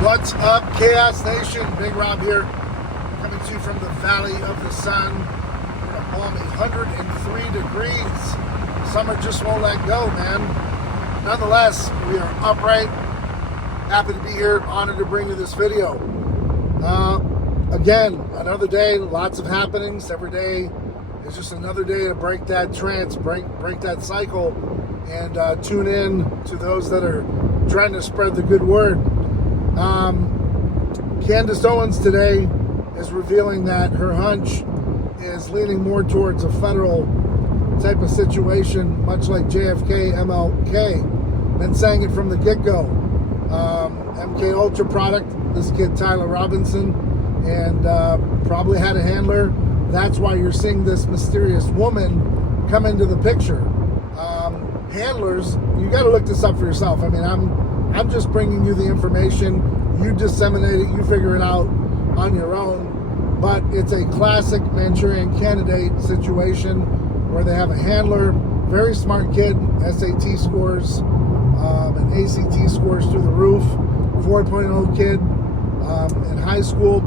What's up, Chaos Nation? Big Rob here, coming to you from the Valley of the Sun. We're at a balmy 103 degrees. Summer just won't let go, man. Nonetheless, we are upright. Happy to be here. Honored to bring you this video. Again, another day. Lots of happenings. Every day is just another day to break that trance, break that cycle, and tune in to those that are trying to spread the good word. Candace Owens today is revealing that her hunch is leaning more towards a federal type of situation, much like JFK, MLK, and saying it from the get-go. Mkultra product, this kid Tyler Robinson, and probably had a handler. That's why you're seeing this mysterious woman come into the picture. Handlers, you got to look this up for yourself. I mean, I'm just bringing you the information. You disseminate it, you figure it out on your own. But it's a classic Manchurian Candidate situation where they have a handler, very smart kid, SAT scores and ACT scores through the roof, 4.0 kid in high school.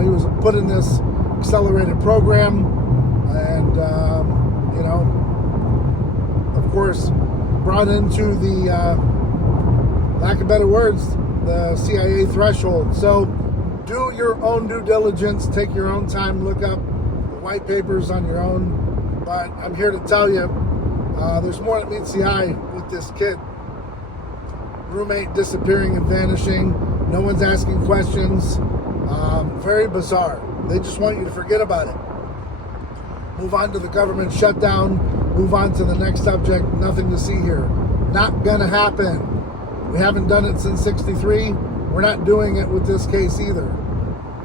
He was put in this accelerated program and, of course, brought into the, lack of better words, the CIA threshold. So do your own due diligence, take your own time, look up the white papers on your own. But I'm here to tell you, there's more that meets the eye with this kid. Roommate disappearing and vanishing. No one's asking questions. Very bizarre. They just want you to forget about it. Move on to the government shutdown. Move on to the next subject. Nothing to see here. Not gonna happen. We haven't done it since '63. We're not doing it with this case either.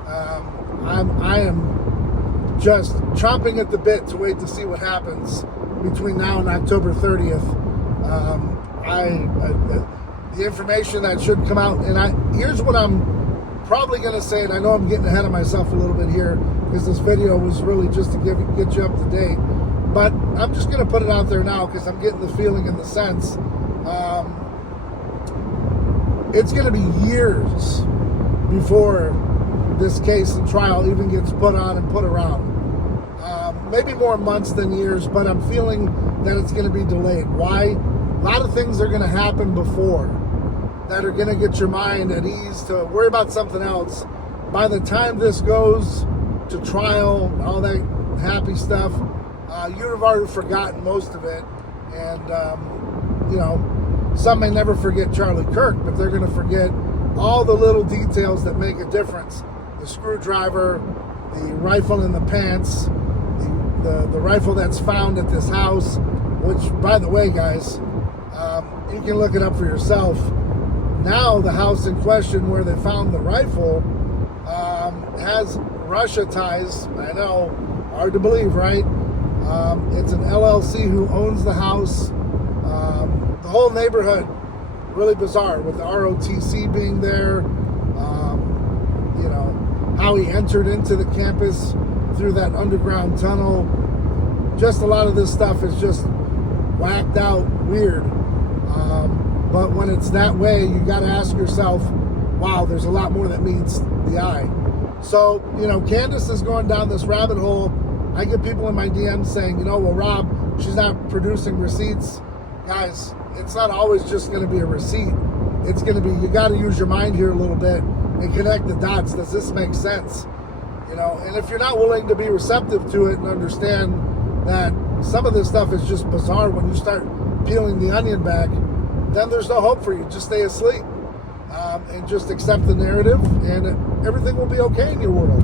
I am just chomping at the bit to wait to see what happens between now and October 30th. The information that should come out, and here's what I'm probably going to say, and I know I'm getting ahead of myself a little bit here because this video was really just to get you up to date, but I'm just going to put it out there now because I'm getting the feeling and the sense. It's going to be years before this case and trial even gets put on and put around. Maybe more months than years, but I'm feeling that it's going to be delayed. Why? A lot of things are going to happen before that are going to get your mind at ease to worry about something else. By the time this goes to trial, all that happy stuff, you'd have already forgotten most of it. And, some may never forget Charlie Kirk, but they're going to forget all the little details that make a difference. The screwdriver, the rifle in the pants, the rifle that's found at this house, which, by the way, guys, you can look it up for yourself. Now the house in question where they found the rifle has Russia ties. I know, hard to believe, right? It's an LLC who owns the house. The whole neighborhood, really bizarre, with the ROTC being there. How he entered into the campus through that underground tunnel. Just a lot of this stuff is just whacked out, weird. But when it's that way, you got to ask yourself, wow, there's a lot more that meets the eye. So, Candace is going down this rabbit hole. I get people in my DMs saying, well, Rob, she's not producing receipts. Guys, it's not always just going to be a receipt. It's going to be, you got to use your mind here a little bit and connect the dots. Does this make sense? And if you're not willing to be receptive to it and understand that some of this stuff is just bizarre when you start peeling the onion back, then there's no hope for you. Just stay asleep and just accept the narrative, and everything will be okay in your world.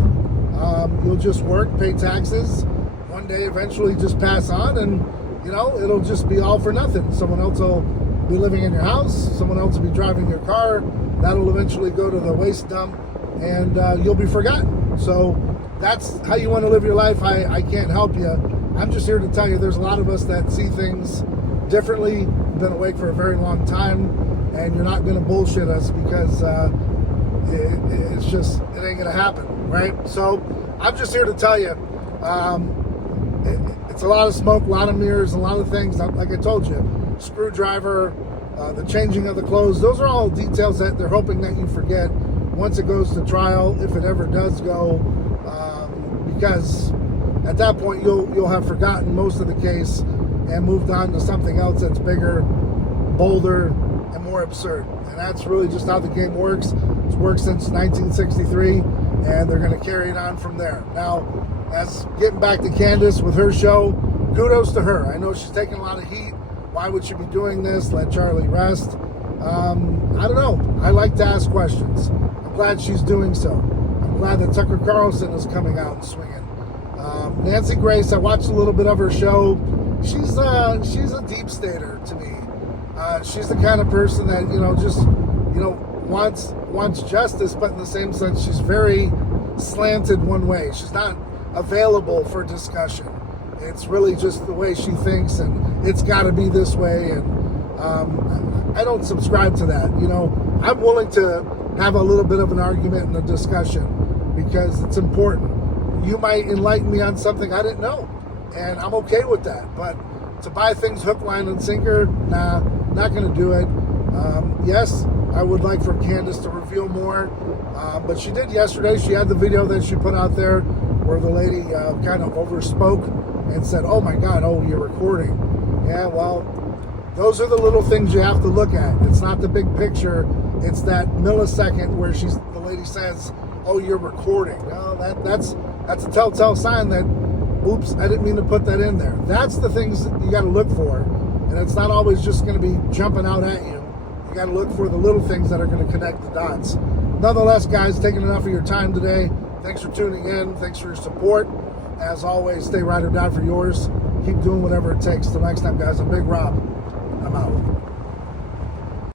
You'll just work, pay taxes, one day eventually just pass on, and it'll just be all for nothing. Someone else will be living in your house, someone else will be driving your car, that'll eventually go to the waste dump, and you'll be forgotten. So that's how you want to live your life. I can't help you. I'm just here to tell you there's a lot of us that see things differently. Been awake for a very long time, and you're not going to bullshit us because it ain't going to happen, right? So I'm just here to tell you it's a lot of smoke, a lot of mirrors, a lot of things. Like I told you, screwdriver, the changing of the clothes. Those are all details that they're hoping that you forget once it goes to trial, if it ever does go, because at that point you'll have forgotten most of the case and moved on to something else that's bigger, bolder, and more absurd. And that's really just how the game works. It's worked since 1963, and they're going to carry it on from there. Now, as getting back to Candace with her show, kudos to her. I know she's taking a lot of heat. Why would she be doing this? Let Charlie rest. I don't know. I like to ask questions. I'm glad she's doing so. I'm glad that Tucker Carlson is coming out and swinging. Nancy Grace, I watched a little bit of her show. She's a deep stater to me. She's the kind of person that, wants justice, but in the same sense, she's very slanted one way. She's not available for discussion. It's really just the way she thinks, and it's got to be this way. And I don't subscribe to that. I'm willing to have a little bit of an argument and a discussion because it's important. You might enlighten me on something I didn't know, and I'm okay with that. But to buy things hook, line, and sinker, nah, not going to do it. Yes, I would like for Candace to reveal more, but she did yesterday. She had the video that she put out there where the lady kind of overspoke and said, "Oh my God, oh, you're recording." Yeah, well, those are the little things you have to look at. It's not the big picture. It's that millisecond where the lady says, "Oh, you're recording." Well, that's a telltale sign that, oops, I didn't mean to put that in there. That's the things that you got to look for, and it's not always just going to be jumping out at you. You got to look for the little things that are going to connect the dots. Nonetheless, guys, taking enough of your time today. Thanks for tuning in. Thanks for your support. As always, stay ride or die for yours. Keep doing whatever it takes. Till next time, guys, I'm Big Rob. I'm out.